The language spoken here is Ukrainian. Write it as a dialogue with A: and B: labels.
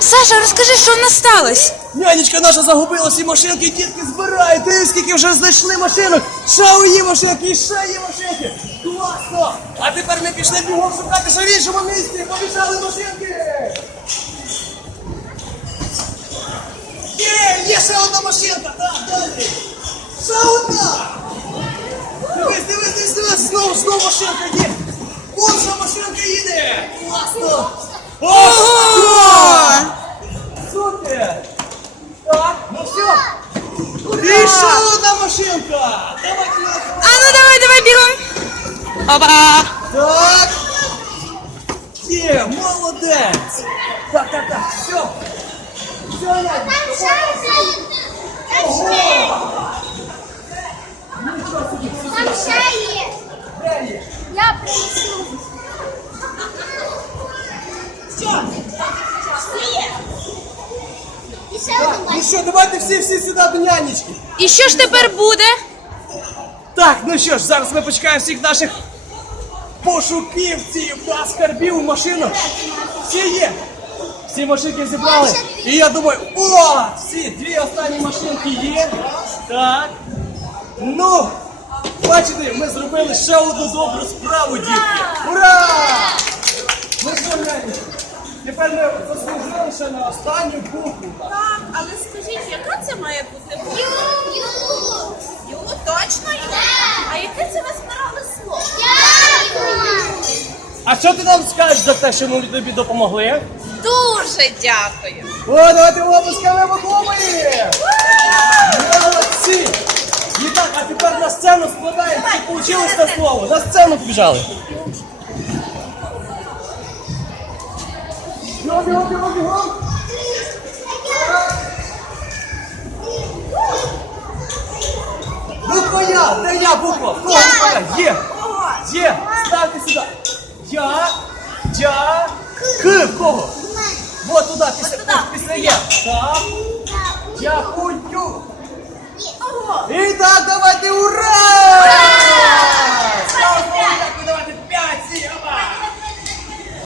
A: Саша, розкажи, що в нас сталося?
B: Нянечка наша загубила всі машинки, дітки збирають. Ти скільки вже знайшли машинок. Ще у її машинки, і ще машинки. Класно! А тепер ми пішли бігом шукати ще в іншому місці. Побіжали машинки. Є, є ще одна машинка. Так, далі. Ще одна. Дивись, дивись, дивись, дивись. Знову, знову машинка є. Ще машинка їде. Класно. Ого! Супер! Так, ну все. І ще одна машинка! Давай, давай.
A: А ну давай, давай бігом. Опа!
B: Так. Є, молодець. Так, так, так, все. Все, Надя,
C: Там ще є. Там ще є.
B: Де є?
C: Я принесу. І ще один
B: Ну що, давайте всі, всі сюди до нянечки.
A: І що ж тепер буде?
B: Так, ну що ж, зараз ми почекаємо всіх наших пошуківців та скарбів машинок. Всі є. Всі машинки зібрали. І я думаю, о, всі, дві останні машинки є. Так. Ну, бачите, ми зробили ще одну добру справу, дітки. Ура! Ну що, тепер ми заслужили ще на останню букву.
D: Так, але А
B: що ти нам скажеш за те, що ми тобі допомогли?
D: Дуже дякую.
B: О, давайте обласками Миколаї! Молодці! І так, а тепер на сцену складаємо, чи получилось те слово. На сцену побіжали. Бігом, бігом, де я буква? Є. Є. Ставте сюди. Я, я, К в кого? Вот туда, після, після я. Так. Я І